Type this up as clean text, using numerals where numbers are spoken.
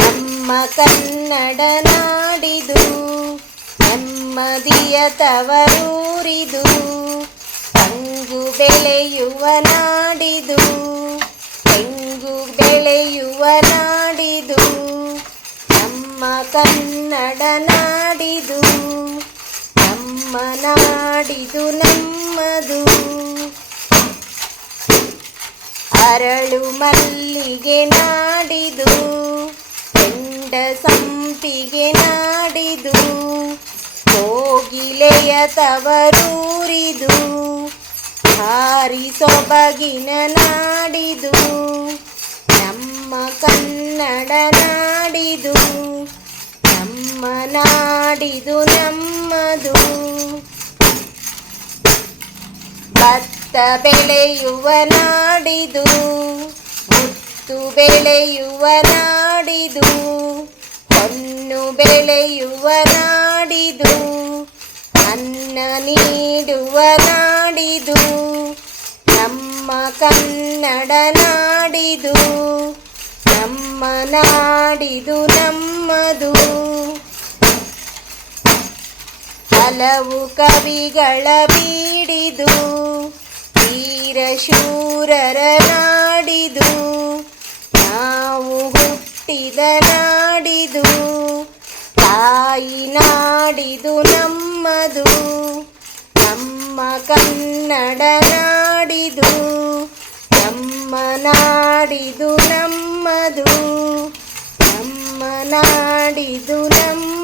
ನಮ್ಮ ಕನ್ನಡ ನಾಡಿದು ನೆಮ್ಮದಿಯ ತವರೂರಿದು, ತೆಂಗು ಬೆಳೆಯುವ ನಾಡಿದು, ತೆಂಗು ಬೆಳೆಯುವ ನಾಡಿದು, ನಮ್ಮ ಕನ್ನಡ ನಾಡಿದು, ನಮ್ಮ ನಾಡಿದು ನಮ್ಮದು. ಅರಳು ಮಲ್ಲಿಗೆ ನಾಡಿದು, ಕೆಂಡ ಸಂಪಿಗೆ ನಾಡಿದು, ಕೋಗಿಲೆಯ ತವರೂರಿದು, ಹಾರಿ ಸೊಬಗಿನ ನಾಡಿದು, ನಮ್ಮ ಕನ್ನಡ ನಾಡಿದು, ನಮ್ಮ ನಾಡಿದು ನಮ್ಮದು. ಭತ್ತ ಬೆಳೆಯುವ ನಾಡಿದು, ಮುತ್ತು ಬೆಳೆಯುವ ನಾಡಿದು, ಹೊನ್ನು ಬೆಳೆಯುವ ನಾಡಿದು, ಅನ್ನ ನೀಡುವ ನಾಡಿದು, ನಮ್ಮ ಕನ್ನಡ ನಾಡಿದು, ನಮ್ಮ ನಾಡಿದು ನಮ್ಮದು. ಹಲವು ಕವಿಗಳ ಬೀಡಿದು, ವೀರಶೂರರ ನಾಡಿದು, ನಾವು ಹುಟ್ಟಿದ ನಾಡಿದು, ತಾಯಿ ನಾಡಿದು ನಮ್ಮದು, ನಮ್ಮ ಕನ್ನಡ ನಾಡಿದು, ನಮ್ಮ ನಾಡಿದು ನಮ್ಮದು, ನಮ್ಮ ನಾಡಿದು ನಮ್ಮ